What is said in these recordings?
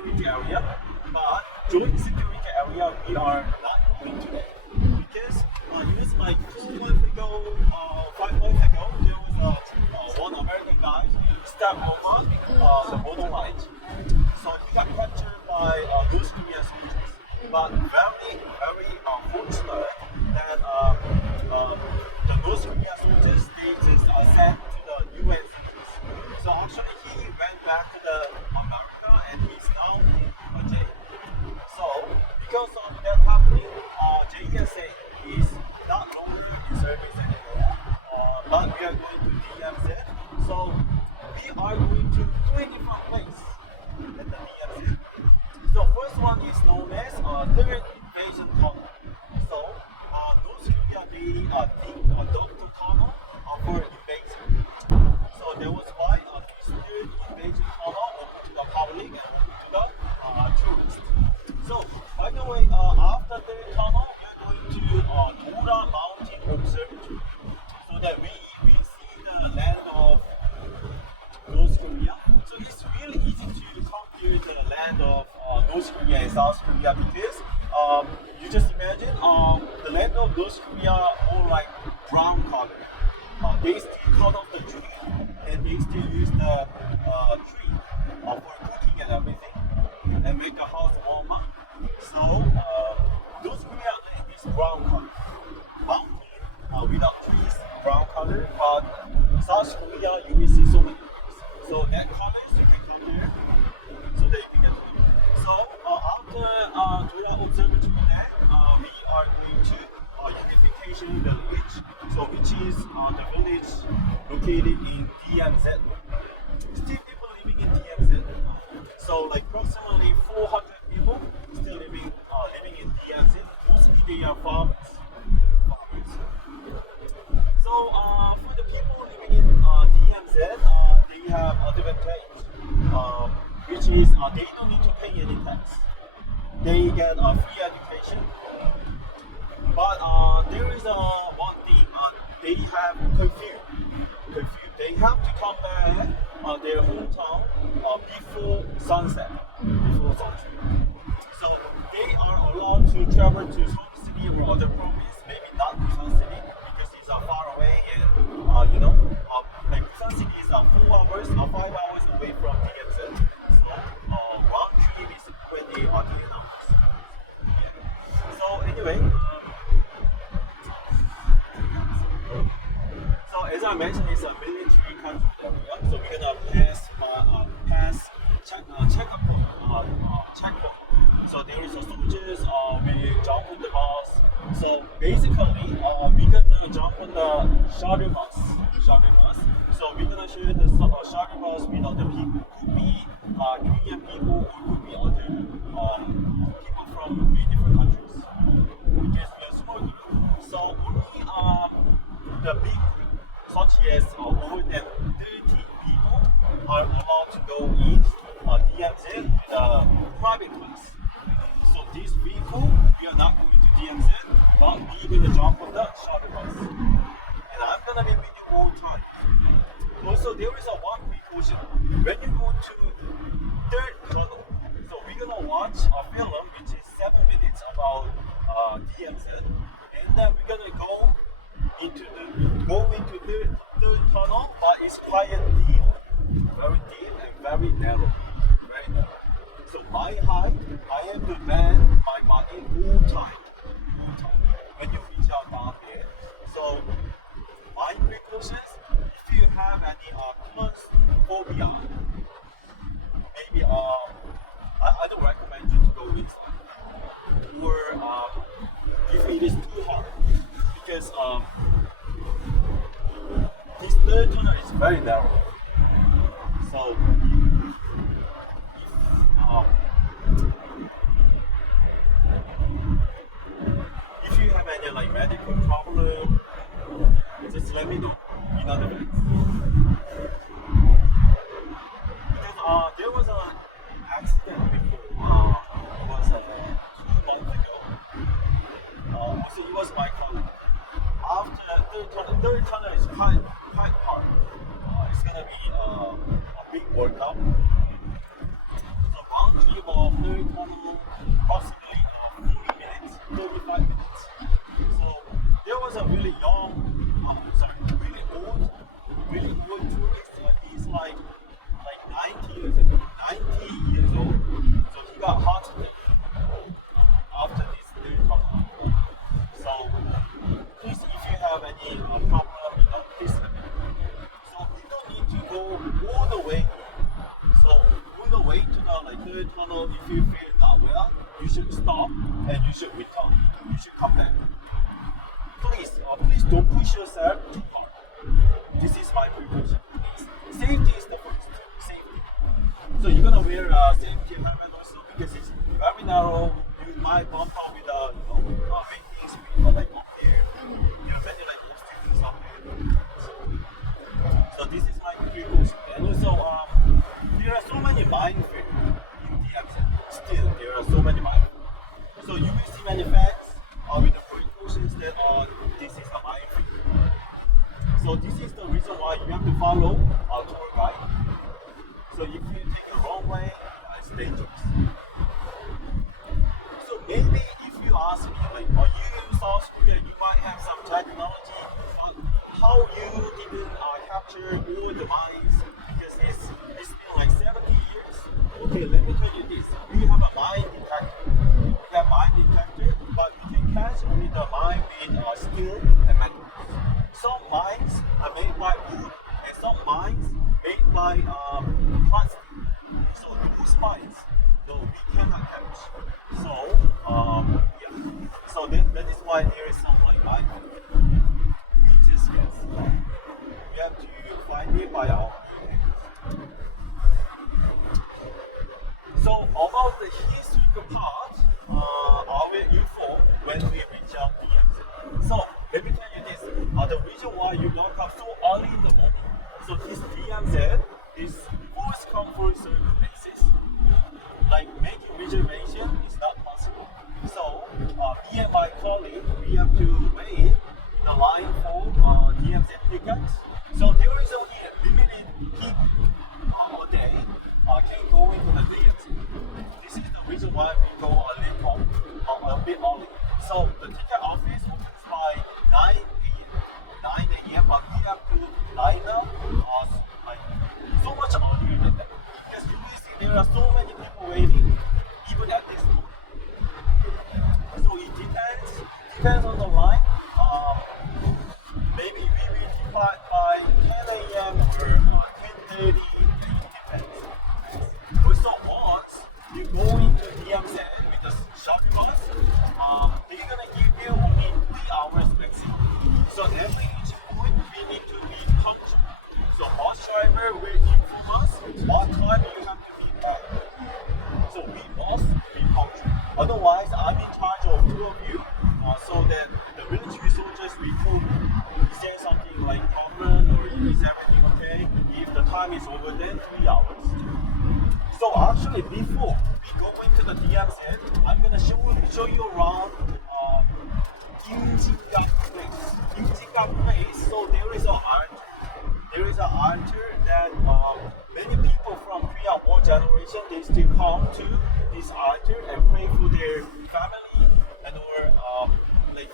security area, but joint security area we are not going today. Because it was like 4 months ago, 5 months ago, there was one American guy who stepped over the border line. So he got captured by North Korean soldiers. But very, very unfortunate that the North Korean soldiers they just sent to the UN soldiers. So actually he went back to the America and he's now in jail. So because of that happening, JSA is not longer in service anymore. But we are going to DMZ. So we are going to 3 different places at the DMZ. So first one is known as third invasion tunnel. So North Korea they dug the tunnel for invasion. So that was why this third invasion tunnel open to the public and open to the tourists. So by the way, after the tunnel, we are going to Dora Mountain Observatory, so that we see the land of North Korea. So it's really easy to compare the land of North Korea and South Korea because you just imagine the land of North Korea all like brown color. They still cut off the tree and they still use the tree for cooking and everything and make the house warmer. So North Korea land is brown color. Mountain without trees, brown color, but South Korea you will see so many trees. So that colors you can come here so that you can get to it. So after Dora Observatory then we are going to Unification Village, so which is the village located in DMZ. Still people living in DMZ. So like approximately 400 people still living in DMZ. Mostly they are farmers. So for the people living in DMZ, they have advantage, which is they don't need to pay any tax. They get free education. But there is one thing, they have curfew. They have to come back their hometown before sunset. So they are allowed to travel to Seoul City or other province, maybe not Busan City because it's far away and like Busan City is 4 hours or 5 hours away from DMZ. So round trip is when they are 10 hours. Yeah. So anyway. So as I mentioned, it's a military country area, so we're gonna pass checkpoint. So there is a soldiers. We jump on the bus. So basically, we're gonna jump on the shuttle bus. So we're gonna share the shuttle bus with other people. Could be Korean people or could be other people from different countries. Because we are small group, so only the big group, such as more than 30 people, are allowed to go in DMZ with a private class. So this vehicle, we are not going to DMZ, but we're going to jump on the shuttle bus. And I'm going to be with you all the time. Also, there is one precaution. When you go to third tunnel, so we're going to watch a film which is 7 minutes about DMZ. And then we're going to go into the third tunnel, but it's quite deep, very deep and very narrow. So my height, I have to bend my body all time when you reach out down there. So my precautions, if you have any claustrophobia, maybe I don't recommend you to go inside. Or if it is too hard, because this third tunnel is very narrow. So if you have any like medical problem, just let me know in advance. Because there was an accident before. It was 2 months ago. So it was my colleague. After third tunnel is quite hard. It's gonna be a big workout. So round trip tunnel approximately 40 minutes, 35 minutes. So there was a really really old tourist. He's like 90 years old. So he got heart attack after this new tunnel. So please, if you have any problem, please let me know. So you don't need to go all the way. So all the way to the third tunnel. If you feel not well, you should stop and you should return. You should come back. Please don't push yourself too hard. This is my precaution. Safety is the first. Safety. So you're gonna wear a safety helmet also because it's very narrow. You might bump up with maintenance people like up here. Many like those things up here. So this is my precaution. And also there are so many minefields in DMZ. Still, there are so many minefields. So you will see many fans with the precautions that this is a minefield. So this is the reason why you have to follow our tour guide. So if you take the wrong way, it's dangerous. So maybe if you ask me, are you in South Korea, you might have some technology, but how you didn't capture all the mines because it's been 70 years. Okay, let me tell you this. We have a mine detector. We have mine detector, but we can catch only the mine with steel and metal. Some mines are made by wood and some mines made by plastic. So those mines, no, we cannot catch. So yeah. So that is why there is some mine. We just guess. We have to find it by our own hands. So about the historical part, I will inform when we reach out DMZ. So let me tell you this. The reason why you woke up so early in the morning. So this DMZ is first come first served basis. Making reservation is not possible. So me and my colleague, we have to wait in a line for DMZ tickets. So there is only a limited people a day can go into the DMZ. This is the reason why we go a bit early. So the ticket office opens by 9 a.m. But we have to line up so much earlier than that. Because you will see there are so many people waiting even at this moment. So it depends on the line. Maybe we will depart by 10 a.m. or 10:30. It depends. Also once you go into DMZ with the shuttle bus, they're gonna give you only 3 hours maximum. So every each point we need to be punctual. So bus driver will inform us what time you have to be back. So we must be punctual. Otherwise, I'm in charge of 2 of you. So that the military soldiers report say something like problem or is everything okay? If the time is over, then 3 hours. So actually, before we go into the DMZ, I'm gonna show you around Imjingak place. Imjingak place. So there is an altar. There is an altar that many people from Korea war generation they still come to this altar and pray for their family and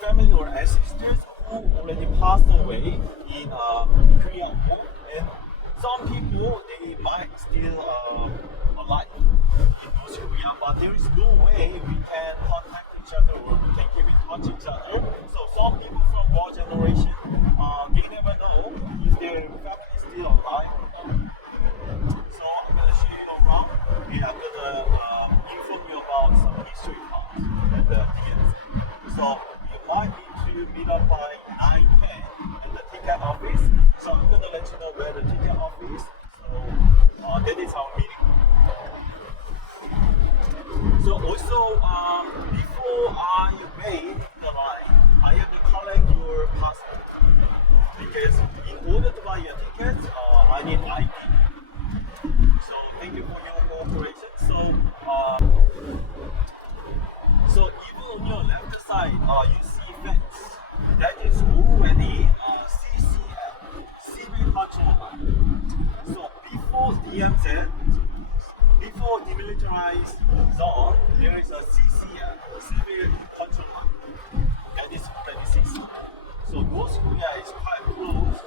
family or ancestors who already passed away in Korean war. And some people they might still alive in North Korea, but there is no way we can contact each other or we can keep in touch each other. So some people from war generation, they never know if their family is still alive or not. So I'm gonna show you around and I'm gonna inform you about some history parts at the DMZ. So you might need to meet up by 9:10 at the ticket office. So I'm gonna let you know where the ticket office is. So that is our meeting. So also before I wait the line, I have to collect your passport because in order to buy your tickets, I need ID. So thank you for your cooperation. So even on your left side, you see fence. That is already CCL, civil control line. So before DMZ, before demilitarized zone, there is a CCL, civil control line, at this premises. So North Korea is quite close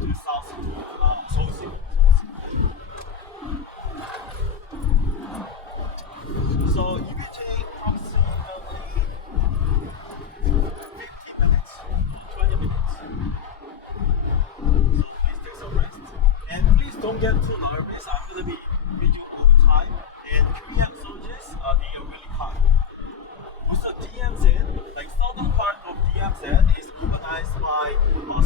to Seoul City. So if you take approximately 15 minutes, 20 minutes, so please take some rest. And please don't get too nervous. I'm going to be with you all the time. And Korean soldiers, they are really kind. Also DMZ, like southern part of DMZ is organized by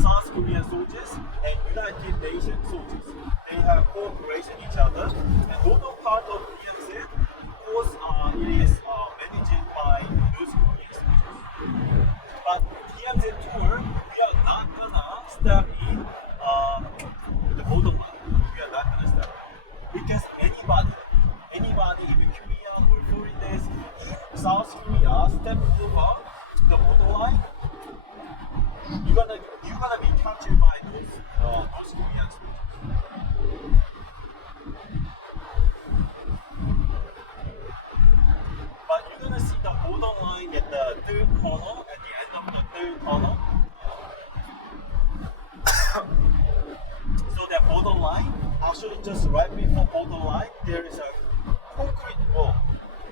South Korean soldiers and United Nations soldiers. They have cooperation each other. And northern part of DMZ, of course, it is managed by North Korean soldiers. But DMZ tour, we are not gonna step in the borderline. We are not gonna step in. Because anybody, even Korean or foreigners in South Korea, step over the borderline, you're gonna be captured by those North Korean soldiers. But you're gonna see the borderline at the third corner, at the end of the third corner. So that borderline, actually just right before borderline, there is a concrete wall,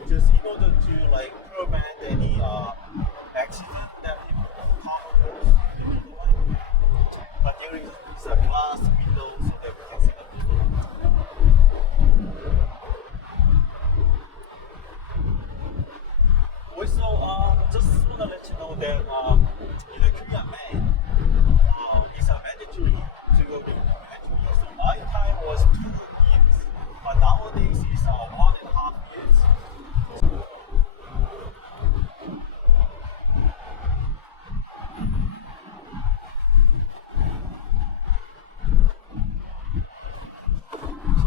just in order to like prevent any accident that people come across the borderline. But there is a glass window so that we can see the borderline. Also, just want to let you know that in the Korean man, it's a mandatory to go to the military. So my time was 2 years, but nowadays it's 1.5 years. So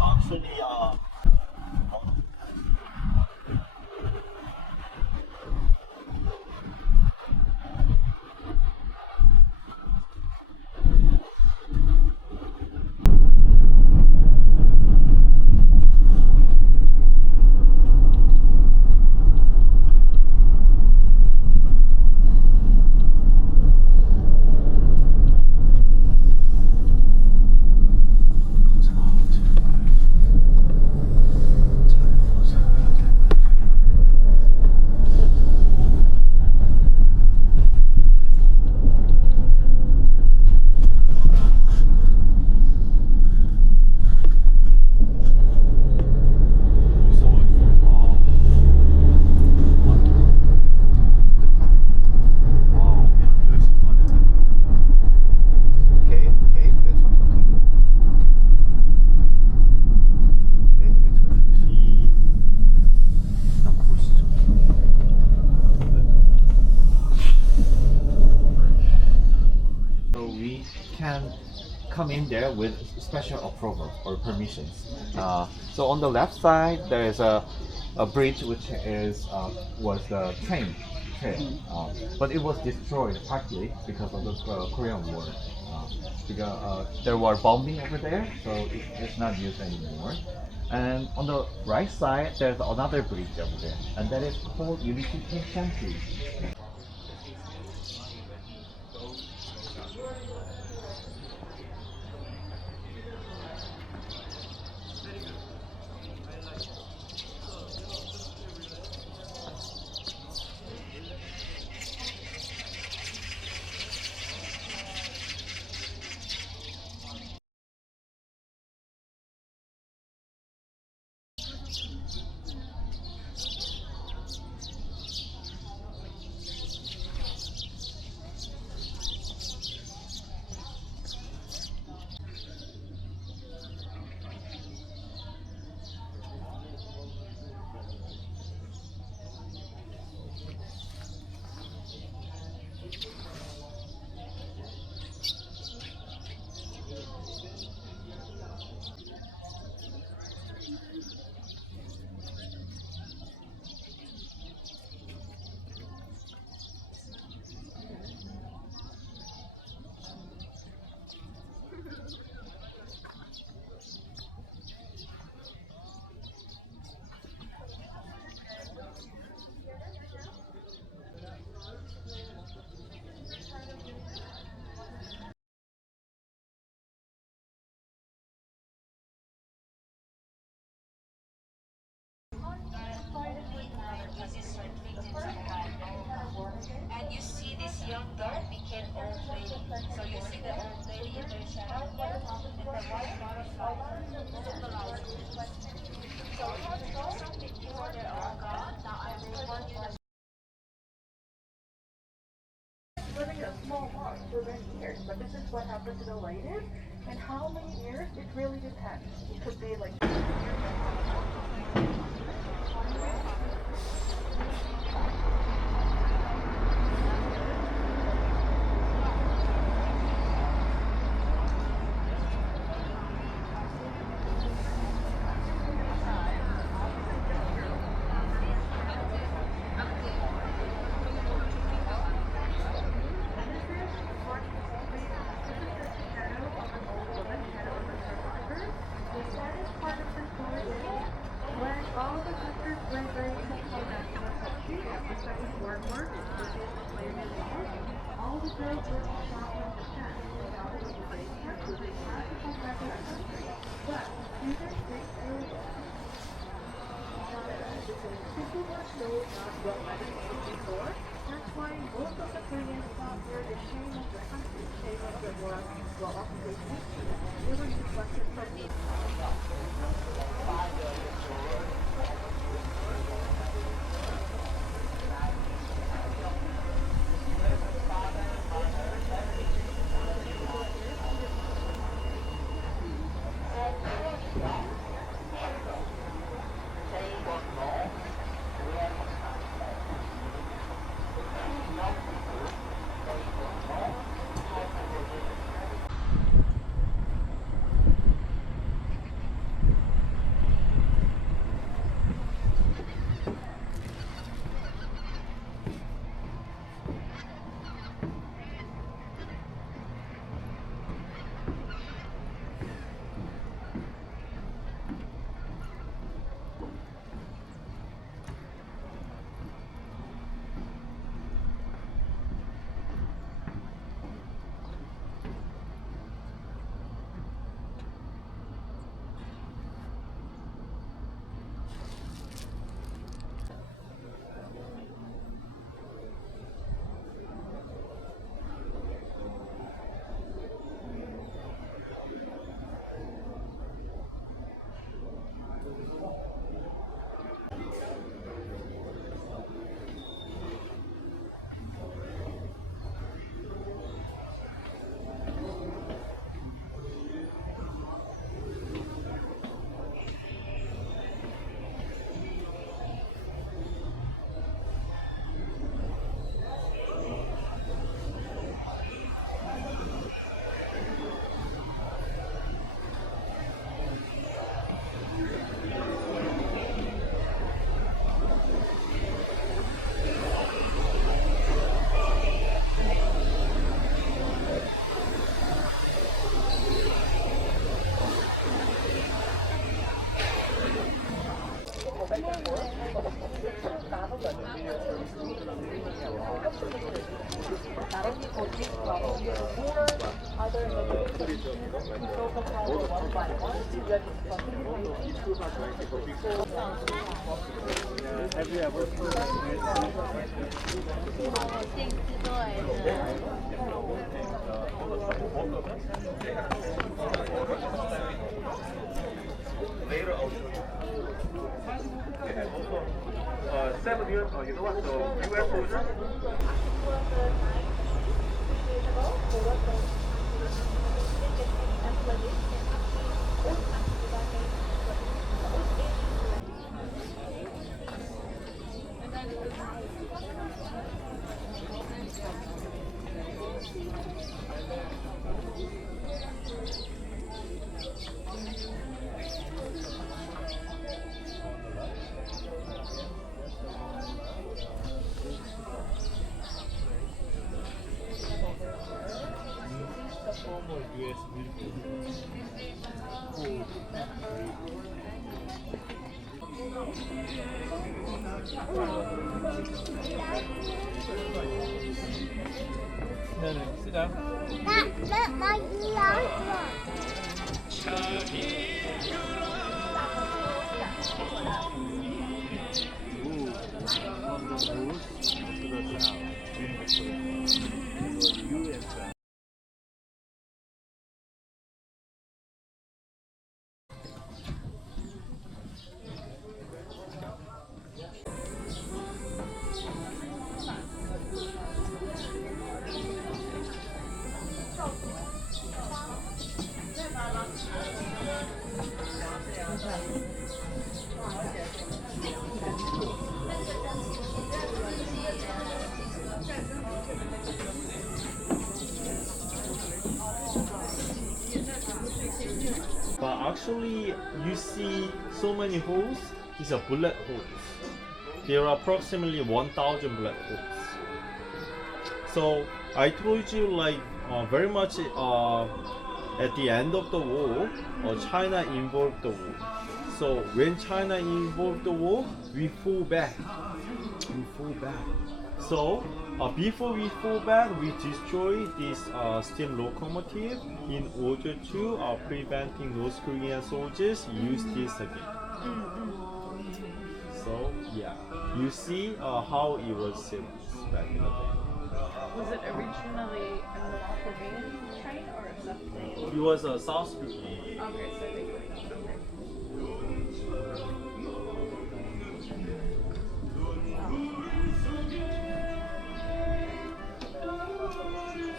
actually, come in there with special approval or permissions. So on the left side there is a bridge which is was the train, but it was destroyed partly because of the Korean War. Because there were bombing over there, so it's not used anymore. And on the right side there's another bridge over there, and that is called Unification Bridge. And you see this young girl became old lady. So you see the old lady in the shadow here, and the white butterfly symbolizes. So we have drawn some before they're all gone. Now I will run you the living in a small part for many years, but this is what happened to the latest. And how many years? It really depends. It could be like that's why most of the Koreans thought were the shame of the country, shame of the world, well, occupation. They were reflected from the Later I'll show you. And also, 7 years ago, you know what, the US soldier? US No, no, sit down. That my Ooh, on the roof to the south. But actually, you see so many holes. These are bullet holes. There are approximately 1,000 bullet holes. So I told you, like very much at the end of the war, China involved the war. So when China involved the war, we fall back. We fall back. So before we fall back, we destroy this steam locomotive in order to preventing North Korean soldiers use this again. So yeah, you see how it was set back in the day. Was it originally a North Korean train or a South Korean? It was a South Korean. Okay, so they were okay.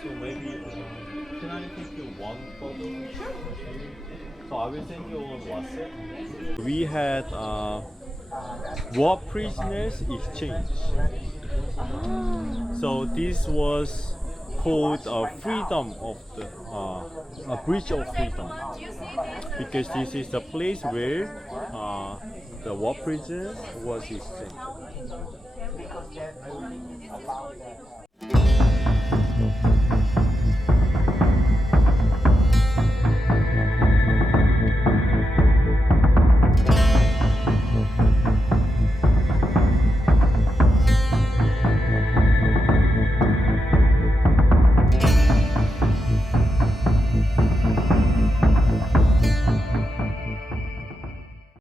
So maybe can I take you one photo? So I will send you on WhatsApp. We had war prisoners exchange. So this was called freedom of the a bridge of freedom, because this is the place where the war prisoners was exchanged.